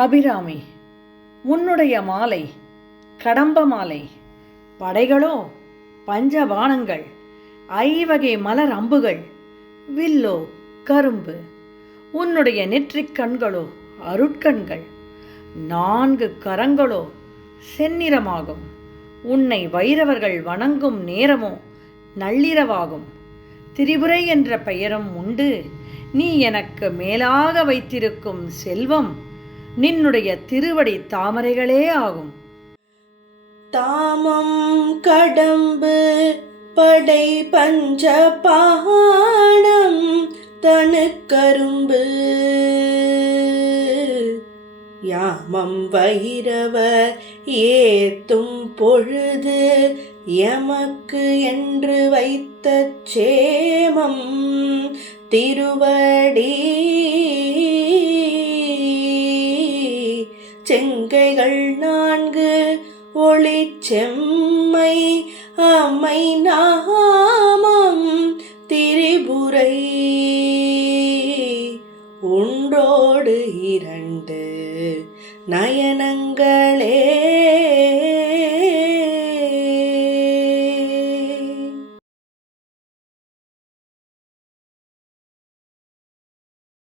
அபிராமி உன்னுடைய மாலை கடம்ப மாலை படைகளோ பஞ்சபானங்கள் ஐவகை மலர் அம்புகள் வில்லோ கரும்பு உன்னுடைய நெற்றிக் கண்களோ அருட்கண்கள் நான்கு கரங்களோ செந்நிறமாகும். உன்னை வைரவர்கள் வணங்கும் நேரமோ நள்ளிரவாகும். திரிபுரை என்ற பெயரும் உண்டு. நீ எனக்கு மேலாக வைத்திருக்கும் செல்வம் நின்னுடைய திருவடி தாமரைகளே ஆகும். தாமம் கடம்பு படை பஞ்ச பாணம் தனுக்கரும்பு. யாமம் வைரவர் ஏத்தும் பொழுது எமக்கு என்று வைத்த சேமம். திருவடி செங்கைகள் நான்கு ஒளி செம்மை அம்மை நாமம் திரிபுரை ஒன்றோடு இரண்டு நயனங்களே